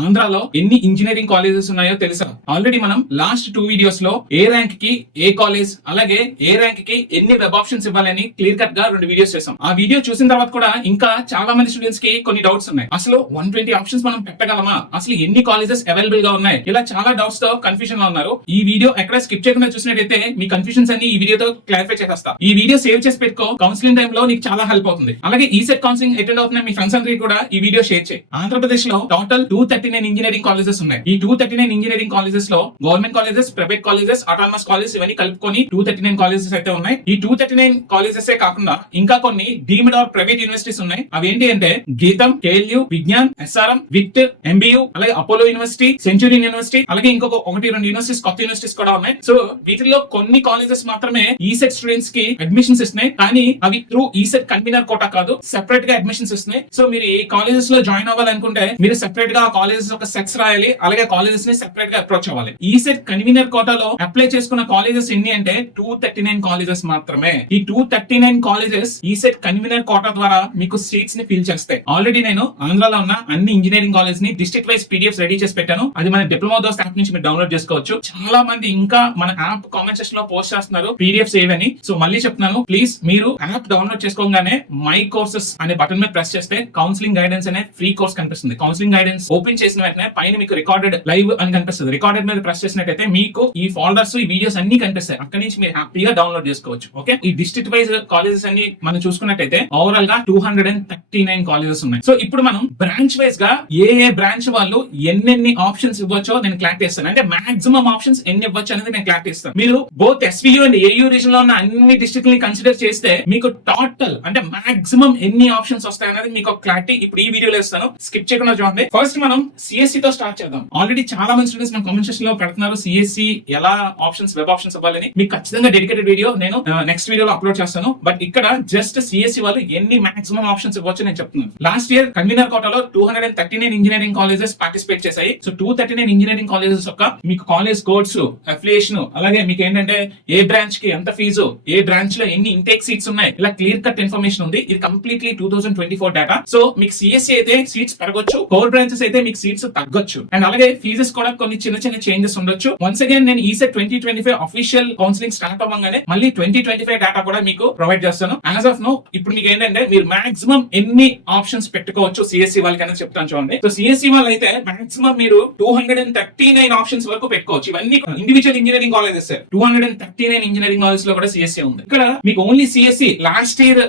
ఆంధ్రాలో ఎన్ని engineering colleges ఉన్నాయో తెలుసా? ఆల్రెడీ మనం లాస్ట్ టూ వీడియోస్లో ఏ ర్యాంక్కి ఏ కాలేజ్ అలాగే ఏ ర్యాంక్కి ఎన్ని వెబ్ ఆప్షన్స్ ఇవ్వాలని క్లియర్ కట్గా రెండు వీడియోస్ చేసాం. ఆ వీడియో చూసిన తర్వాత కూడా ఇంకా చాలా మంది స్టూడెంట్స్కి కొన్ని డౌట్స్ ఉన్నాయి. అసలు వన్ ట్వంటీ ఆప్షన్స్ మనం పెట్టగలమా? అసలు ఎన్ని కాలేజెస్ అవైలబుల్గా ఉన్నాయి? ఇలా చాలా డౌట్స్తో కన్ఫ్యూజన్లో ఉన్నారు. ఈ వీడియో ఎక్కడ స్కిప్ చేయకుండా చూసినట్టయితే మీ కన్ఫ్యూజన్స్ అన్ని ఈ వీడియోతో క్లారిఫై చేసేస్తా. ఈ వీడియో సేవ్ చేసి పెట్టుకో. కౌన్సిలింగ్ టైమ్లో నీకు చాలా హెల్ప్ అవుతుంది. అలాగే ఈ సెట్ కౌన్సిలింగ్ అటెండ్ అవుతున్న మీ ఫ్రెండ్స్ అందరికీ కూడా ఈ వీడియో షేర్ చేయి. ఆంధ్రప్రదేశ్లో total two thirty nine engineering colleges ఉన్నాయి. ఈ టూ థర్టీ నైన్ ఇంజనీరింగ్ కాలేజెస్లో government colleges private colleges autonomous colleges ఇవన్నీ కలుపుకొని టూ థర్టీ నైన్ కాలేజెస్ అయితే ఉన్నాయి. ఈ టూ థర్టీ నైన్ కాలేజెస్ కాకుండా ఇంకా కొన్ని డీమ్డ్ ఆర్ ప్రైవేట్ యూనివర్సిటీస్ ఉన్నాయి. అవి ఏంటి అంటే GITAM KLU Vignan SRM VIT MBU అలాగే అపోలో యూనివర్సిటీ సెంచురియన్ యూనివర్సిటీ అలాగే ఇంకొక ఒకటి రెండు యూనివర్సిటీస్ కొత్త యూనివర్సిటీస్ కూడా ఉన్నాయి. సో వీటిలో కొన్ని కాలేజెస్ మాత్రమే e ఈసెట్ స్టూడెంట్స్కి అడ్మిషన్స్ ఇస్తున్నాయి. కానీ అవి త్రూ ఈసెట్ కన్వీనర్ కోటా కాదు సెపరేట్గా అడ్మిషన్స్ ఇస్తున్నాయి. సో మీరు ఏ కాలేజెస్లో జాయిన్ అవ్వాలనుకుంటే మీరు సెపరేట్గా ఆ కాలేజెస్ ఒక సెక్స్ రాయాలి అలాగే కాలేజెస్ని సెపరేట్గా అప్రోచ్ అవ్వాలి. ఈ సెట్ కన్వీనర్ కోటాలో అప్లై చేసుకున్న కాలేజెస్ ఎన్ని అంటే టూ థర్టీ నైన్ కాలేజెస్ మాత్రమే. ఈ two thirty nine colleges ECET convener quota ద్వారా మీకు సీట్స్ని ఫిల్ చేస్తాయి. ఆల్రెడీ నేను ఆంధ్రాలో ఉన్న అన్ని ఇంజనీరింగ్ కాలేజ్ని డిస్ట్రిక్ట్ వైస్ పీడిఎఫ్ రెడీ చేసి పెట్టాను. అది మన డిప్లొమా దోస్ యాప్ నుంచి మీరు డౌన్లోడ్ చేసుకోవచ్చు. చాలా మంది ఇంకా మన యాప్ కామెంట్ సెక్షన్లో పోస్ట్ చేస్తున్నారు పీడిఎఫ్ సేవ్ అని సో మళ్ళీ చెప్తున్నాను ప్లీజ్ మీరు యాప్ డౌన్లోడ్ చేసుకోగానే మై కోర్సెస్ అనే బటన్ మీద ప్రెస్ చేస్తే కౌన్సిలింగ్ గైడెన్స్ అనే ఫ్రీ కోర్స్ కనిపిస్తుంది. కౌన్సిలింగ్ గైడెన్స్ ఓపెన్ చేసిన వెంటనే పైన మీకు రికార్డెడ్ లైవ్ అని కనిపిస్తుంది. రికార్డెడ్ మీద ప్రెస్ చేసినట్టయితే మీకు ఈ ఫోల్డర్స్ ఈ వీడియోస్ అన్ని కనిపిస్తాయి. అక్కడ నుంచి మీరు హ్యాపీగా డౌన్లోడ్ చేసుకోవచ్చు. ఓకే ఈ డిస్ట్రిక్ట్ వైజ్ కాలేజెస్ అన్ని మనం చూసుకున్నట్టయితే ఓవరాల్గా two hundred and thirty nine colleges ఉన్నాయి. సో ఇప్పుడు మనం బ్రాంచ్ వైజ్గా ఏ ఏ బ్రాంచ్ వాళ్ళు ఎన్నెన్ని ఆప్షన్స్ ఇవ్వచ్చో నేను క్లారిటీ ఇస్తాను అంటే మాక్సిమం ఆప్షన్స్ ఎన్ని ఇవ్వచ్చు అనేది నేను క్లారిటీ ఇస్తాను మీరు బోత్ ఎస్వియు అండ్ ఏయూ రీజన్లో ఉన్న అన్ని డిస్ట్రిక్ట్ని కన్సిడర్ చేస్తే మీకు టోటల్ అంటే మాక్సిమం ఎన్ని ఆప్షన్స్ వస్తాయి అనేది మీకు క్లారిటీ ఇప్పుడు ఈ వీడియోలో ఇస్తాను. స్కిప్ చేయకుండా చూడండి. ఫస్ట్ మనం సిఎస్సి తో స్టార్ట్ చేద్దాం. ఆల్రెడీ చాలా మంది స్టూడెంట్స్ మన కామెంట్ సెక్షన్లో పెడుతున్నారు సిఎస్సి ఎలా ఆప్షన్స్ వెబ్ ఆప్షన్స్ ఇవ్వాలని మీకు ఖచ్చితంగా డెడికేటెడ్ వీడియో నేను నెక్స్ట్ వీడియోలో అప్లోడ్ చేస్తాను. బట్ ఇక్కడ జస్ట్ సిఎస్సి వాళ్ళు ఎన్ని మాక్సిమం ఆప్షన్స్ ఇవ్వచ్చు నేను చెప్తున్నాను. లాస్ట్ ఇయర్ కన్వీనర్ కోటాలో two hundred and thirty nine engineering colleges participate చేశాయి. So two thirty nine engineering colleges యొక్క మీకు కాలేజ్ కోర్స్ అఫిలియేషన్ అలాగే మీకు ఏంటంటే ఏ బ్రాంచ్కి ఎంత ఫీజు ఏ బ్రాంచ్లో ఎన్ని ఇంటేక్ సీట్స్ ఉన్నాయి ఇలా క్లియర్ కట్ ఇన్ఫర్మేషన్ ఉంది. ఇది completely two thousand twenty four data so మీకు సిఎస్సి అయితే సీట్స్ పెరగొచ్చు. కోర్ బ్రాంచెస్ అయితే మీకు సీట్స్ తగ్గొచ్చు. అండ్ అలాగే ఫీజెస్ కూడా కొన్ని చిన్న చిన్న చేంజెస్ ఉండొచ్చు. వన్స్ అగైన్ నేను ECET twenty twenty five official counselling start అవ్వగానే మళ్ళీ ట్వంటీ ట్వంటీ ఫైవ్ డేటా కూడా మీకు ప్రొవైడ్ చేస్తాను. యాజ్ ఆఫ్ నో ఇప్పుడు మీకు ఏంటంటే మీరు మాక్సిమం ఎన్ని ఆప్షన్స్ పెట్టుకోవచ్చు సిఎస్సి వాళ్ళకి అనేది చెప్తాను చూడండి. సో సిఎస్సి వాళ్ళు అయితే మాక్సిమం మీరు two hundred and thirty nine options వరకు పెట్టుకోవచ్చు. ఇవన్నీ individual engineering colleges two hundred and thirty nine engineering కాలేజ్లో కూడా సిఎస్సి ఉంది. ఇక్కడ మీకు only CSC last year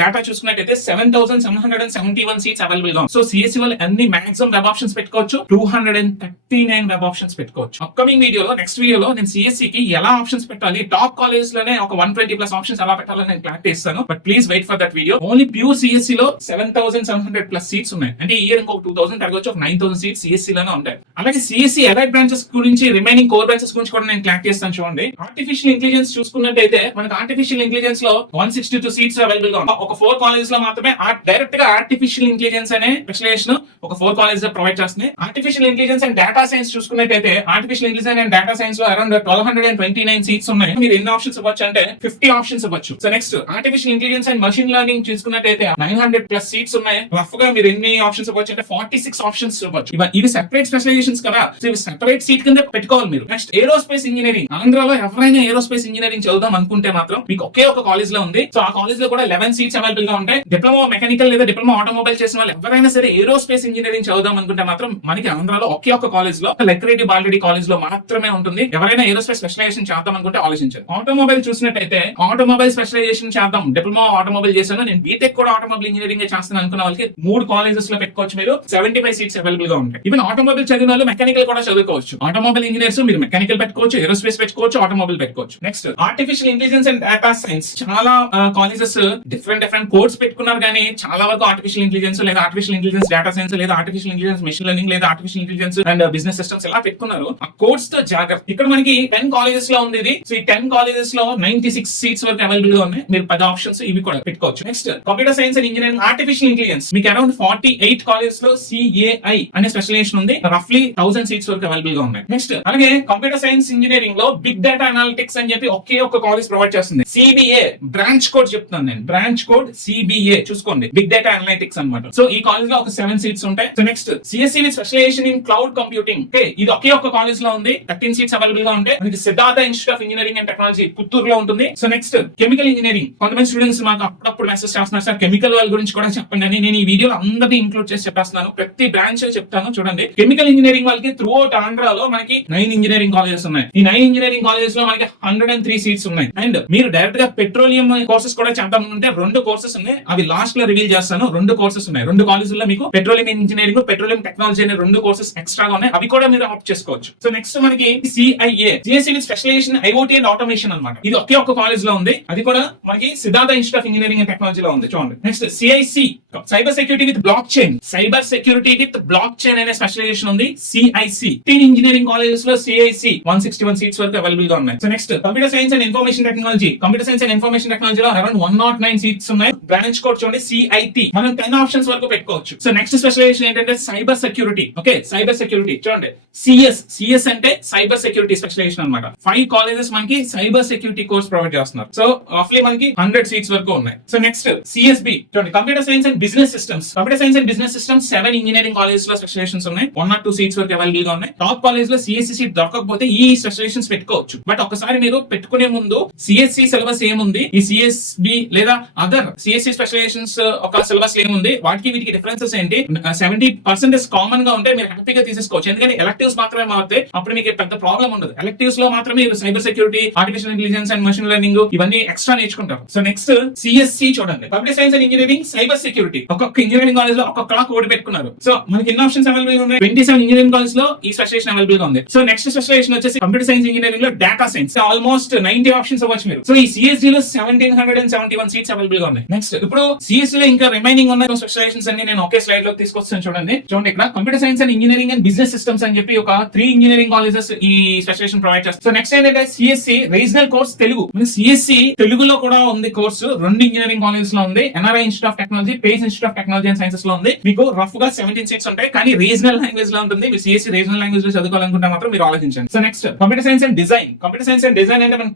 data చూసుకున్నట్టయితే seven thousand seven hundred and seventy one seats అవైలబుల్గా సో సిఎస్సి వాళ్ళు అన్ని మాక్సిమం ఆప్షన్స్ పెట్టుకోవచ్చు. Two hundred and thirty nine web options పెట్టుకోవచ్చు. అప్కమింగ్ వీడియోలో నెక్స్ట్ వీడియోలో నేను సిఎస్సి కి ఎలా ఆప్షన్స్ పెట్టాలి టాప్ కాలేజ్లోనే ఒక వన్ ట్వంటీ ప్లస్ ఆప్షన్స్ ఎలా పెట్టాలో నేను క్లారిటీ ఇస్తాను but please wait for that video only pure CSC లో seven thousand seven hundred plus seats ఉన్నాయి. అంటే ఈ ఇయర్ ఇంకొక టూ థౌసండ్ తగ్గొచ్చు ఒక నైన్ థౌసండ్ సీట్స్ సిఎస్సి లోనే ఉంటాయి. అలాగే సిఎస్సి ఎలైట్ బ్రాంచెస్ గురించి రిమైనింగ్ కోర్ బ్రాంచెస్ గురించి కూడా నేను క్లారిటీ ఇస్తాను చూడండి. ఆర్టిఫిషియల్ ఇంటెలిజెన్స్ చూసుకున్నట్టయితే మనకి ఆర్టిఫిషియల్ ఇంటెలిజెన్స్లో వన్ సిక్స్టీ టూ సీట్స్ అవైలబుల్గా ఒక ఫోర్ కాలేజెస్లో మాత్రమే డైరెక్ట్గా ఆర్టిఫిషియల్ ఇంటెలిజెన్స్ అనే స్పెషలైజేషన్ ఒక ఫోర్ కాలేజ్ ప్రొవైడ్ చేస్తుంది. Artificial intelligence and data science చూసుకున్నట్టయితే ఆర్టిఫిషియల్ ఇంటెలిజెన్స్ అండ్ డేటా సైన్స్లో around twelve hundred and twenty nine seats ఉన్నాయి. మీరు ఎన్ని ఆప్షన్స్ ఇవ్వచ్చు అంటే ఫిఫ్టీ ఆప్షన్స్ ఇవ్వచ్చు. So next artificial intelligence and machine learning చూసుకున్నట్టయితే నైన్ హండ్రెడ్ ప్లస్ సీట్స్ ఉన్నాయి. రఫ్గా మీరు ఎన్ని ఆప్షన్స్ ఇవ్వచ్చు అంటే ఫార్టీ సిక్స్ ఆప్షన్స్ ఇవ్వచ్చు. ఇవి సెపరేట్ స్పెషలైజేషన్స్ కదా. ఇవి సెపరేట్ సీట్ కింద పెట్టుకోవాలి మీరు. నెక్స్ట్ ఏరోస్పేస్ ఇంజనీరింగ్ ఆంధ్రాలో ఎవరైనా ఏరోస్పేస్ ఇంజనీరింగ్ చదువుదాం అనుకుంటే మాత్రం మీకు ఒకే ఒక కాలేజ్లో ఉంది. సో ఆ కాలేజ్లో కూడా లెవెన్ సీట్స్ అవైలబుల్గా ఉంటాయి. డిప్లొమా మెకానికల్ లేదా డిప్లొమా ఆటోమొబైల్ చేసిన వాళ్ళు ఎవరైనా సరే ఏరోస్పేస్ ఇంజనీరింగ్ చదువుదాం అనుకుంటే మాత్రం మనకి ఆంధ్రాలో ఒకే ఒక కాలేజ్లో లెక్రెడ్డి బాలరెడ్డి కాలేజ్లో మాత్రమే ఉంటుంది. ఎవరైనా ఏరోస్పేస్ స్పెషలైజేషన్ చేద్దాం అనుకుంటే ఆలోచించారు ఆటోమొబైల్ చూసినట్టయితే ఆటోమొబైల్ స్పెషలైజేషన్ చేద్దాం. డిప్లొమా ఆటోమొబైల్ చేశాను. నేను బీటెక్ కూడా ఆటోమొబైల్ ఇంజనీరింగ్ చేస్తాను అనుకున్న వాళ్ళకి మూడు కాలేజెస్లో పెట్టుకోవచ్చు మీరు. సెవెంటీ ఫైవ్ సీట్స్ అవైలబుల్గా ఉంటాయి. ఈవెన్ ఆటోమొబైల్ చదివిన వాళ్ళు మెకానికల్ కూడా చదువుకోవచ్చు. ఆటోమొబైల్ ఇంజనీర్స్ మీరు మెకానికల్ పెట్టుకోవచ్చు ఏరోస్పేస్ పెట్టుకోవచ్చు ఆటోమొబైల్ పెట్టుకోవచ్చు. Next artificial intelligence and data science చాలా కాలేజెస్ డిఫరెంట్ డిఫరెంట్ కోర్స్ పెట్టుకున్నారు కానీ చాలా వరకు ఆర్టిఫిషియల్ ఇంటెలిజెన్స్ లేదా ఆర్టిఫిషియల్ ఇంటెలిజెన్స్ డేటా సైన్స్ లేదా ఆర్టిఫిషియల్ ఇంటెలిజెన్స్ మెషిన్ లెర్నింగ్ లేదా artificial intelligence and business systems ఎలా పెట్టుకున్నారు ఆ కోర్స్తో జాగ్రత్త ఇక్కడ మనకి టెన్ కాలేజెస్లో ఉంది ఇది. సో ఈ టెన్ కాలేజెస్లో నైన్టీ సిక్స్ సీట్స్ వరకు అవైలబుల్గా ఉన్నాయి. మీరు పది ఆప్షన్స్ ఇవి కూడా పెట్టుకోవచ్చు. Next computer science and engineering artificial intelligence మీకు అరౌండ్ ఫార్టీ ఎయిట్ కాలేజెస్లో సిఏఐ అనే స్పెషలైజేషన్ ఉంది. రఫ్లీ థౌసండ్ సీట్స్ వరకు అవైలబుల్గా ఉన్నాయి. నెక్స్ట్ అలాగే కంప్యూటర్ సైన్స్ ఇంజనీరింగ్లో బిగ్ డేటా అనాలిటిక్స్ అని చెప్పి ఒకే ఒక కాలేజ్ ప్రొవైడ్ చేస్తుంది. సిబిఏ బ్రాంచ్ కోడ్ చెప్తున్నాను నేను. బ్రాంచ్ కోడ్ సిబిఏ చూసుకోండి. బిగ్ డేటా అనలిటిక్స్ అన్నమాట. సో ఈ కాలేజ్లో ఒక సెవెన్ సీట్స్ ఉంటాయి. So next CSC with specialization in cloud computing okay ఇది ఒకే ఒక్క కాలేజ్లో ఉంది. థర్టీన్ సీట్స్ అవైలబుల్గా ఉంటాయి మనకి Siddhartha institute of engineering and technology పుత్తూరులో ఉంటుంది. సో నెక్స్ట్ కెమికల్ ఇంజనీరింగ్ కొంతమంది స్టూడెంట్స్ మాకు అప్పుడప్పుడు మెసేజ్ చేస్తున్నారు. సార్ కెమికల్ వాళ్ళ గురించి కూడా చెప్పండి అని నేను ఈ వీడియోలో అందరినీ ఇంక్లూడ్ చేసి చెప్పేస్తున్నాను. ప్రతి బ్రాంచ్ చెప్తాను చూడండి. కెమికల్ ఇంజనీరింగ్ వాళ్ళకి త్రూ అవుట్ ఆంధ్రాలో మనకి నైన్ ఇంజనీరింగ్ కాలేజెస్ ఉన్నాయి. ఈ నైన్ ఇంజనీరింగ్ కాలేజెస్లో మనకి హండ్రెడ్ అండ్ త్రీ సీట్స్ ఉన్నాయి. అండ్ మీరు డైరెక్ట్గా పెట్రోలియం కోర్సెస్ కూడా చేద్దాం ఉంటే రెండు కోర్సెస్ ఉన్నాయి. అవి లాస్ట్లో రివీల్ చేస్తాను. రెండు కోర్సెస్ ఉన్నాయి. రెండు కాలేజీల్లో మీకు పెట్రోలియం ఇంజనీరింగ్ పెట్రోలియం టెక్నాలజీ అనే రెండు కోర్సెస్ ఎక్స్ట్రాగా ఉన్నాయి. అవి కూడా మీరు ఆప్ట్ చేసుకోవచ్చు. సో నెక్స్ట్ మనకి CIA CSC with specialization IoT and automation అన్నమాట. ఇది ఒకే ఒక కాలేజ్లో ఉంది. అది కూడా మనకి Siddhartha institute of engineering and technology లో ఉంది. చూడండి. Next CIC cyber security with blockchain cyber security with blockchain అనే స్పెషలైజేషన్ ఉంది సిఐసి టీన్ ఇంజనీరింగ్ కాలేజెస్లో CIC one sixty one seats వరకు అవైలబుల్గా ఉన్నాయి. So next computer science and information technology computer science and information technology లో around one nought nine seats ఉన్నాయి. Branch code చూడండి సిఐటి మనం టెన్ ఆప్షన్స్ వరకు పెట్టుకోవచ్చు. సో నెక్స్ట్ స్పెషలైజేషన్ ఏంటంటే cyber security okay cyber security చూడండి సిఎస్ సిఎస్ అంటే cyber security specialization అన్నమాట. ఫైవ్ కాలేజెస్ మనకి సైబర్ సెక్యూరిటీ కోర్స్ ప్రొవైడ్ చేస్తున్నారు. సో రఫ్లీ మనకి హండ్రెడ్ సీట్స్ వరకు ఉన్నాయి. సో నెక్స్ట్ సిఎస్బి చూడండి computer science and business systems computer science and business systems seven engineering కాలేజెస్లో స్పెషలేషన్స్ ఉన్నాయి. వన్ ఆర్ టూ సీట్స్ వరకు అవైలబుల్గా ఉన్నాయి టాప్ కాలేజ్లో సిఎస్సి సీట్ దొరకకపోతే ఈ స్పెషలేషన్స్ పెట్టుకోవచ్చు. బట్ ఒకసారి మీరు పెట్టుకునే ముందు సిఎస్సి సిలబస్ ఏముంది? ఈ సిఎస్బి లేదా అదర్ సిఎస్సి స్పెషలైజేషన్స్ ఒక సిలబస్ ఏముంది? వాటికి వీటికి డిఫరెన్సెస్ ఏంటి? సెవెంటీ పర్సెంటేజ్ కామన్గా ఉంటే మీరు హ్యాపీగా తీసుకోవచ్చు ఎందుకంటే ఎలక్టివ్స్ మాత్రమే మారితే అప్పుడు మీకు పెద్ద ప్రాబ్లం ఉండదు. ఎలక్టివ్స్లో మాత్రమే cyber security artificial intelligence and machine learning ఇవన్నీ ఎక్స్ట్రా నేర్చుకుంటారు. సో నెక్స్ట్ సిఎస్సి చూడండి. Public science and engineering cyber security ఒక్కొక్క ఇంజనీరింగ్ కాలేజ్లో ఒక్కొక్క కోడ్ పెట్టుకున్నారు. సో మనకి ఎన్ని ఆప్షన్స్ అవైలబుల్ ఉన్నాయి? ట్వంటీ సెవెన్ ఇంజనీరింగ్ కాలేజ్లో ఈ స్పెషలేషన్ అవైలబుల్గా ఉంది. సో నెక్స్ట్ స్పెషలేషన్ వచ్చేసి కంప్యూటర్ సైన్స్ ఇంజనీరింగ్లో data science almost ninety options అవ్వచ్చు మీరు. సో ఈ సిఎస్డి లో seventeen hundred and seventy one seats అవైలబుల్గా ఉన్నాయి. నెక్స్ట్ ఇప్పుడు సిఎస్లో ఇంకా రిమైనింగ్ ఉన్న స్పెషలైజేషన్స్ అన్ని నేను ఒకే స్లైడ్లో తీసుకొస్తాను చూడండి. చూడండి ఇక్కడ computer science and engineering and business systems అని చెప్పి ఒక త్రీ ఇంజనీరింగ్ కాలేజెస్ ఈ స్పెషలైజేషన్ ప్రొవైడ్ చేస్తారు. సో నెక్స్ట్ ఏంటంటే CSC regional course Telugu. CSC తెలుగులో కూడా ఉంది కోర్సు రెండు ఇంజనీరింగ్ కాలేజెస్లో ఉంది. NRI institute of technology page Pace institute of technology and సైన్సెస్లో ఉంది. మీకు రఫ్గా సెవెంటీన్ సీట్స్ ఉంటాయి కానీ రీజనల్ లాంగ్వేజ్లో ఉంటుంది. మీరు సిఎస్సి రీజనల్ లాంగ్వేజ్లో చదువుకోవాలనుకుంటే మాత్రం మీరు ఆలోచించండి. So next computer science and design computer science and design అంటే మనం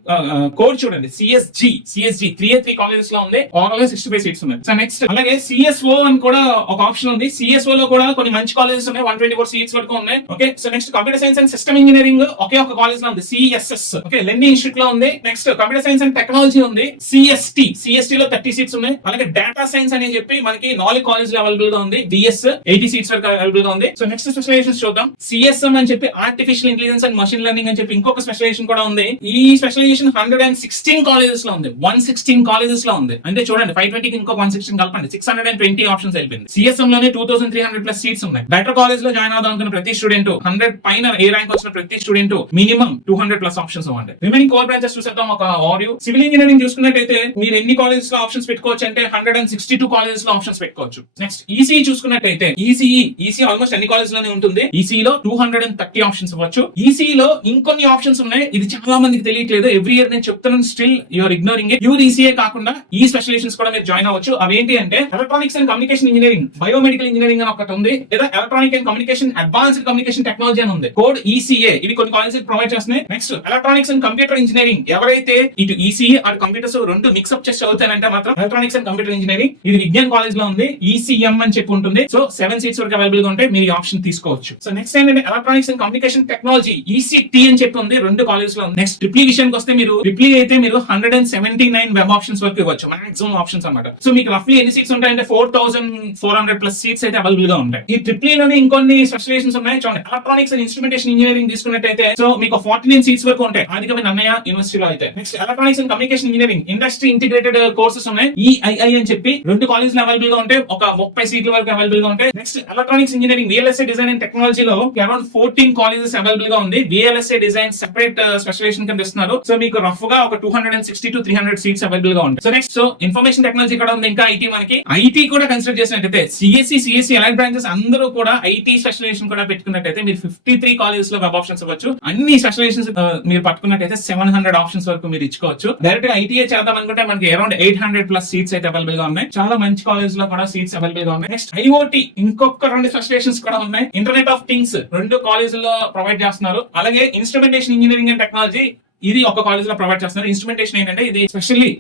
కోడ్ చూడండి. సిఎస్జి సిఎస్జి త్రీ త్రీ కాలేజెస్లో ఉంది. ఓవరాల్ సిక్స్టీ ఫైవ్ సీట్స్ ఉన్నాయి. సో నెక్స్ట్ అలాగే సిఎస్ఓ అని కూడా ఒక ఆప్షన్ ఉంది. సిఎస్ఓ లో కూడా కొన్ని మంచి కాలేజెస్ ఉన్నాయి. వన్ ట్వంటీ ఫోర్ సీట్స్ వరకు ఉన్నాయి. Okay so next computer science and system engineering ఒకే ఒక కాలేజ్లో ఉంది. సిఎస్ఎస్ ఓకే లెండి ఇన్స్టిట్యూట్లో ఉంది. Next computer science and technology ఉంది. సిఎస్టి సిఎస్టి లో థర్టీ సీట్స్ ఉన్నాయి. అలాగే డేటా సైన్స్ అని చెప్పి మనకి నాలుగు కాలేజ్ అవైలబుల్గా ఉంది. బిఎస్ ఎయిటీ సీట్స్ వరకు అవైలబుల్గా ఉంది. సో నెక్స్ట్ స్పెషలైజేషన్ చూద్దాం. సిఎస్ఎం అని చెప్పి artificial intelligence and machine learning అని చెప్పి ఇంకొక స్పెషలైజేషన్ కూడా ఉంది. ఈ స్పెషలైజేషన్ హండ్రెడ్ అండ్ సిక్స్టీన్ కాలేజెస్లో ఉంది. వన్ సిక్స్టీన్ కాలేజెస్లో ఉంది. అంటే చూడండి ఫైవ్ ట్వంటీకి ఇంకో వన్ సిక్స్టీన్ కలపండి. Six hundred and twenty options అయిపోయింది సిఎస్ఎం లోనే two thousand three hundred plus seats ఉన్నాయి. బెటర్ కాలేజ్లో జాయిన్ అవుదాం అనుకున్న ప్రతి స్టూడెంట్ హండ్రెడ్ పైన ఏ ర్యాంక్ వచ్చిన ప్రతి student minimum two hundred plus options ఇవ్వండి. రిమైనింగ్ కోర్ బ్రాంచెస్ చూసేద్దాం ఒక ఆర్యూ సివిల్ ఇంజనీరింగ్ చూసుకున్నట్టయితే మీరు ఎన్ని కాలేజెస్లో ఆప్షన్స్ పెట్టుకోవచ్చు అంటే హండ్రెడ్ అండ్ సిక్స్టీ టూ కాలేజెస్లో ఆప్షన్స్ పెట్టుకోవచ్చు. నెక్స్ట్ ఈసీ చూసుకున్నట్టయితే ఈసీఈ ఈసీ ఆల్మోస్ట్ అన్ని కాలేజ్లోనే ఉంటుంది ఈసీ లో two hundred and thirty options ఇవ్వచ్చు. ఈసీలో ఇంకొన్ని ఆప్షన్స్ ఉన్నాయి. ఇది చాలా మందికి తెలియట్లేదు. ఎవ్రీ ఇయర్ నేను చెప్తున్నాను still your ignoring it ECA కాకుండా ఈ స్పెషలైజేషన్స్ కూడా మీరు జాయిన్ అవ్వచ్చు. అవేంటి అంటే electronics and communication engineering biomedical engineering అని ఒకటి ఉంది. లేదా electronic and communication advanced communication technology అని ఉంది. కోడ్ ఈసీఏ ఇవి కొన్ని కాలేజెస్ ప్రొవైడ్ చేస్తున్నాయి. Next electronics and computer engineering ఎవరైతే ఇటు ఈసీఏ అటు కంప్యూటర్స్ రెండు మిక్సప్ చేసి చదువుతానంటే మాత్రం ఎలక్ట్రానిక్స్ అండ్ కంప్యూటర్ ఇంజనీరింగ్ ఇది విజ్ఞాన్ కాలేజ్ లో ఉంది. ఈసీఎం అని చెప్పి ఉంటుంది. సో సెవెన్ సీట్స్ వరకు అవైలబుల్గా ఉంటే మీరు ఈ ఆప్షన్ తీసుకోవచ్చు. సో నెక్స్ట్ ఏంటంటే electronics and communication technology ECT అని చెప్పి ఉంది. రెండు కాలేజ్లో ఉంది. నెక్స్ట్ ట్రిప్లీ విషయానికి వస్తే మీరు ట్రిప్లీ అయితే మీరు hundred and seventy nine web options వరకు ఇవ్వచ్చు. మాక్సిమం ఆప్షన్స్ అన్నమాట. సో మీకు రఫ్లీ ఎన్ని సీట్స్ ఉంటాయంటే four thousand four hundred plus seats అయితే అవైలబుల్గా ఉంటాయి. ఈ ట్రిప్లీ లోనే ఇంకొన్ని స్పెషలైజేషన్స్ ఉన్నాయి. చూడండి. ఎలక్ట్రానిక్స్ అండ్ ఇన్స్ట్రుమెంటేషన్ ఇంజనీరింగ్ తీసుకున్నట్టయితే సో మీకు ఫార్టీ నైన్ సీట్స్ వరకు ఉంటాయి. ఆదికమైన అన్నయ్య యూనివర్సిటీలో అయితే. Next electronics and communication engineering industry integrated courses ఉన్నాయి. ఈఐఐ అని చెప్పి రెండు కాలేజ్ అవైలబుల్ గా ఉంటాయి ఒక ముప్పై సీట్ల వరకు అవైలబుల్గా ఉంటాయి next electronics engineering VLSI design and టెక్నాలజీలో అరౌండ్ ఫోర్టీన్ కాలేజెస్ అవైలబుల్గా ఉంది. విఎల్ఎస్ఏ డిజైన్ సెపరేట్ స్పెషలైజేషన్ కింద ఇస్తున్నారు. సో మీకు రఫ్గా ఒక two hundred and sixty to three hundred seats అవైలబుల్గా ఉంటాయి. So next so information technology కూడా ఉంది? ఇంకా ఐటీ మనకి. ఐటీ కూడా కన్సిడర్ చేసినట్టయితే సిఎస్సి సిఎస్సి ఎలైట్ బ్రాంచెస్ అందరూ కూడా ఐటీ స్పెషలైజేషన్ కూడా పెట్టుకున్నట్టయితే మీరు ఫిఫ్టీ త్రీ కాలేజెస్లో వెబ్ ఆప్షన్స్ ఇవ్వచ్చు. అన్ని స్పెషలైజేషన్స్ uh, మీరు పట్టుకున్నట్టయితే సెవెన్ హండ్రెడ్ ఆప్షన్స్ వరకు మీరు ఇచ్చుకోవచ్చు. డైరెక్ట్గా ఐటీఏ చేద్దాం అనుకుంటే మనకి around eight hundred plus seats అయితే అవైలబుల్గా ఉన్నాయి. చాలా మంచి కాలేజ్ లో కూడా సీట్స్ అవైలబుల్గా ఉన్నాయి. నెక్స్ట్ ఐఓటి ఇంకొక రెండు స్పెషలైజేషన్స్ కూడా ఉన్నాయి. ఇంటర్నెట్ ఆఫ్ థింగ్స్ రెండు కాలేజీల్లో ప్రొవైడ్ చేస్తున్నారు. అలాగే ఇన్స్ట్రుమెంటేషన్ ఇంజనీరింగ్ అండ్ టెక్నాలజీ ఇది ఒక కాలేజ్లో ప్రొవైడ్ చేస్తున్నారు. ఇన్స్ట్రుమెంటేషన్ ఏంటంటే ఇది స్పెషల్లీ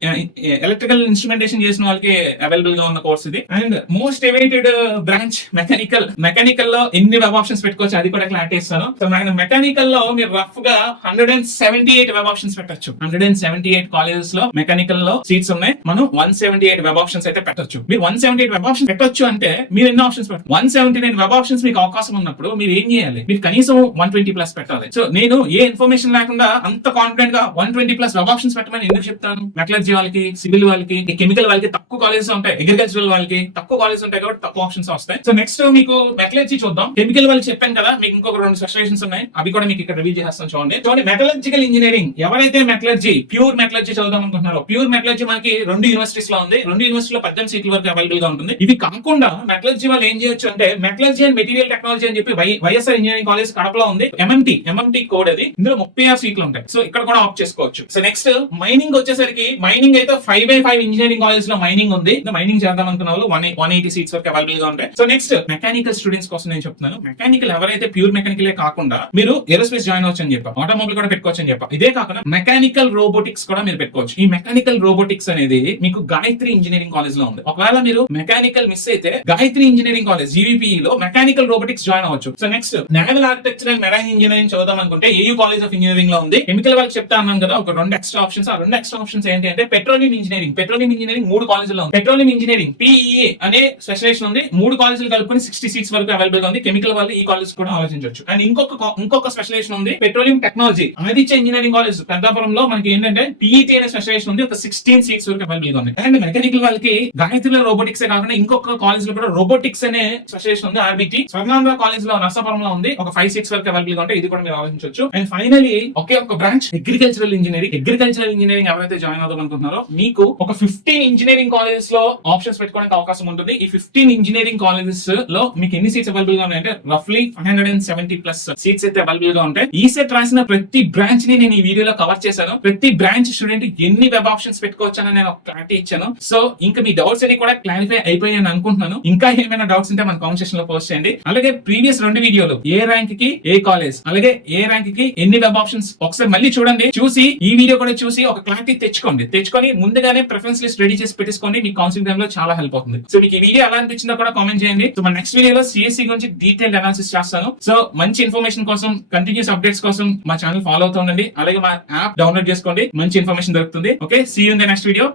ఎలక్ట్రికల్ ఇన్స్ట్రుమెంటేషన్ చేసిన వాళ్ళకి అవైలబుల్గా ఉన్న కోర్స్ ఇది. And most awaited branch mechanical మెకానికల్లో ఎన్ని వెబ్ ఆప్షన్స్ పెట్టుకోవచ్చు అది కూడా క్లారిటీ ఇస్తాను. సో మన మెకానికల్లో మీరు రఫ్గా hundred and seventy eight web options పెట్టచ్చు. హండ్రెడ్ అండ్ సెవెంటీ ఎయిట్ కాలేజెస్లో మెకానికల్లో సీట్స్ ఉన్నాయి. మనం one seventy eight web options అయితే పెట్టొచ్చు. మీరు one seventy eight web option పెట్టొచ్చు అంటే మీరు ఎన్ని ఆప్షన్స్ పెట్టారు one seventy nine web options మీకు అవకాశం ఉన్నప్పుడు మీరు ఏం చేయాలి? మీరు కనీసం వన్ ట్వంటీ ప్లస్ పెట్టాలి. సో నేను ఏ ఇన్ఫర్మేషన్ లేకుండా అంత కాన్ఫిడెంట్ గా one twenty plus web options పెట్టమని ఎందుకు చెప్తాను? మెటలర్జీ వాళ్ళకి సివిల్ వాళ్ళకి కెమికల్ వాళ్ళకి తక్కువ కాలేజెస్ ఉంటాయి. అగ్రికల్చరల్ వాళ్ళకి తక్కువ కాలేజెస్ ఉంటాయి కాబట్టి తక్కువ ఆప్షన్స్ వస్తాయి. సో నెక్స్ట్ మీకు మెటలర్జీ చూద్దాం. కెమికల్ వాళ్ళు చెప్పాను కదా మీకు ఇంకొక రెండు స్పెషలైజేషన్స్ ఉన్నాయి. అవి కూడా మీకు ఇక్కడ రివీల్ చేస్తాను చూడండి. చూడండి మెటలర్జికల్ ఇంజనీరింగ్ ఎవరైతే మెటలర్జీ ప్యూర్ మెటలర్జీ చదువుదాం అనుకుంటున్నారో ప్యూర్ మెటలర్జీ మనకి రెండు యూనివర్సిటీస్లో ఉంది. రెండు యూనివర్సిటీలో పద్దెనిమిది సీట్ల వరకు అవైలబుల్గా ఉంటుంది. ఇది కాకుండా మెటలర్జీ వాళ్ళు ఏం చేయొచ్చు అంటే మెటలర్జీ అండ్ మెటీరియల్ టెక్నాలజీ అని చెప్పి వైఎస్ఆర్ ఇంజనీరింగ్ కాలేజ్ కడపలో ఉంది. ఎంఎంటీ ఎంఎంటీ కోడ్ అది. ఇందులో ముప్పై ఆరు సీట్లు ఉంటాయి. సో ఇక్కడ కూడా ఆప్ట్ చేసుకోవచ్చు. సో నెక్స్ట్ మైనింగ్ వచ్చేసరికి మైనింగ్ అయితే ఫైవ్ బై ఫైవ్ ఇంజనీరింగ్ కాలేజ్లో మైనింగ్ ఉంది. మైనింగ్ చేద్దాం అనుకున్న వాళ్ళు వన్ వన్ ఎయిటీ సీట్స్ వరకు అవైలబుల్గా ఉంటాయి. సో నెక్స్ట్ మెకానికల్ స్టూడెంట్స్ కోసం నేను చెప్తున్నాను. మెకానికల్ ఎవరైతే ప్యూర్ మెకానికల్ కాకుండా మీరు ఏరోస్పేస్ జాయిన్ అవచ్చు అని చెప్పా. ఆటోమొబైల్ కూడా పెట్టుకోవచ్చు అని చెప్పా. ఇదే కాకుండా మెకానికల్ రోబోటిక్స్ కూడా మీరు పెట్టుకోవచ్చు. ఈ మెకానికల్ రోబోటిక్స్ అనేది మీకు గాయత్రి ఇంజనీరింగ్ కాలేజ్లో ఉంది. ఒకవేళ మీరు మెకానికల్ మిస్ అయితే గాయత్రి ఇంజనీరింగ్ కాలేజ్ జీవీపీ లో మెకానికల్ రోబోటిక్స్ జాయిన్ అవ్వచ్చు. So next naval architecture and marine engineering చదువుదాం అనుకుంటే ఏయూ కాలేజ్ ఆఫ్ ఇంజనీరింగ్లో ఉంది. కెమికల్ వాళ్ళకి చెప్తా అన్నాను కదా ఒక రెండు ఎక్స్ట్రా ఆప్షన్స్ ఆ రెండు ఎక్స్ట్రా ఆప్షన్స్ ఏంటి అంటే పెట్రోలియం ఇంజనీరింగ్ పెట్రోలియం ఇంజనీరింగ్ మూడు కాలేజీలో ఉంది. పెట్రోలియం ఇంజనీరింగ్ పీఈఏ అనే స్పెషలైజేషన్ ఉంది. మూడు కాలేజీలు కలుపుకొని సిక్స్టీ సీట్స్ వరకు అవైలబుల్గా ఉంది. కెమికల్ వాళ్ళు ఈ కాలేజ్ కూడా ఆలోచించవచ్చు అండ్ ఇంకొక ఇంకొక స్పెషలైజేషన్ ఉంది petroleum technology Aditya engineering college పెద్దాపురంలో మనకి ఏంటంటే పిఈటీ అనే స్పెషలైజేషన్ ఉంది. ఒక సిక్స్టీన్ సీట్స్ వరకు అవైలబుల్గా ఉంది. అండ్ మెకానికల్ వాళ్ళకి గాయత్రిలో రోబోటిక్స్ కాకుండా ఇంకొక కాలేజ్లో కూడా రోబోటిక్స్ అనే స్పెషలైజేషన్ ఉంది ఆర్బిటి స్వర్ణాంధ్ర కాలేజ్లో నర్సాపురంలో ఉంది. ఒక ఫైవ్ సీట్స్ వరకు అవైలబుల్గా ఉంటే ఇది కూడా మీరు ఆలోచించవచ్చు అండ్ ఫైనలీ ఒకే ఒక branch agricultural engineering agricultural engineering ఎవరైతే జాయిన్ అవుదాం అనుకుంటున్నారో మీకు ఒక ఫిఫ్టీన్ ఇంజనీరింగ్ కాలేజెస్లో ఆప్షన్స్ పెట్టుకోవడానికి అవకాశం ఉంటుంది. ఈ ఫిఫ్టీన్ ఇంజనీరింగ్ కాలేజెస్లో మీకు ఎన్ని సీట్స్ అవైలబుల్గా ఉన్నాయంటే రఫ్లీ five hundred and seventy plus seats అయితే అవైలబుల్గా ఉంటాయి. ఈ సెట్ రాసిన ప్రతి బ్రాంచ్ని నేను ఈ వీడియోలో కవర్ చేశాను. ప్రతి బ్రాంచ్ స్టూడెంట్ ఎన్ని వెబ్ ఆప్షన్స్ పెట్టుకోవచ్చు అని నేను క్లారిటీ ఇచ్చాను. సో ఇంకా మీ డౌట్స్ అన్ని కూడా క్లారిఫై అయిపోయాయని అనుకుంటున్నాను. ఇంకా ఏమైనా డౌట్స్ ఉంటే మన కామెంట్ సెక్షన్లో పోస్ట్ చేయండి. అలాగే ప్రీవియస్ రెండు వీడియోలు ఏ ర్యాంక్కి ఏ కాలేజ్ అలాగే ఏ ర్యాంక్కి ఎన్ని వెబ్ ఆప్షన్స్ ఒకసారి మళ్ళీ చూడండి. చూసి ఈ వీడియో కూడా చూసి ఒక క్లారిటీ తెచ్చుకోండి. తెచ్చుకొని ముందుగానే ప్రిఫరెన్స్ లిస్ట్ రెడీ చేసి పెట్టేసుకోండి మీ కౌన్సిలింగ్ టైమ్లో చాలా హెల్ప్ అవుతుంది. సో మీకు ఈ వీడియో ఎలా అనిపించిందో కూడా కామెంట్ చేయండి. సో మన నెక్స్ట్ వీడియోలో సిఎస్సి గురించి డీటెయిల్ అనాలిసిస్ చేస్తాను. సో మంచి ఇన్ఫర్మేషన్ కోసం కంటిన్యూస్ అప్డేట్స్ కోసం మా ఛానల్ ఫాలో అవుతుండండి అలాగే మా యాప్ డౌన్లోడ్ చేసుకోండి. మంచి ఇన్ఫర్మేషన్ దొరుకుతుంది. Okay see in the next video